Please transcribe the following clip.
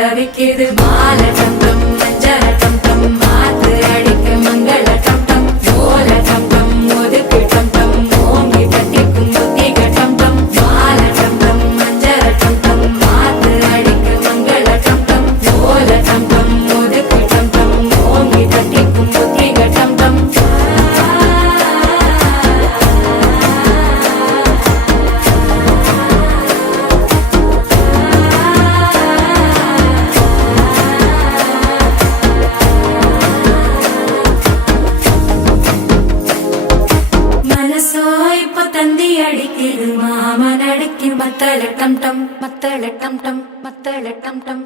தவிக்குது மாலை டம் டம் மஞ்சள டம் டம் மாத்து அடிக்க மங்கள டம் டம் ஓல டம் டம் ஒதுக்கு டம் டம் ஓங்கி தட்டிக்கும் புத்திக டம் டம் மாலை டம் டம் மஞ்சள டம் டம் மாத்து அடிக்க மங்கள டம் டம் ஓல டம் டம் ஒதுக்கு டம் டம் ஓங்கி தட்டிக்கும் புத்திக டம் டம் தந்தி அடிக்குது மாமன் அடிக்கு மத்தள டம் டம் மத்தள டம் டம் மத்தள டம் டம்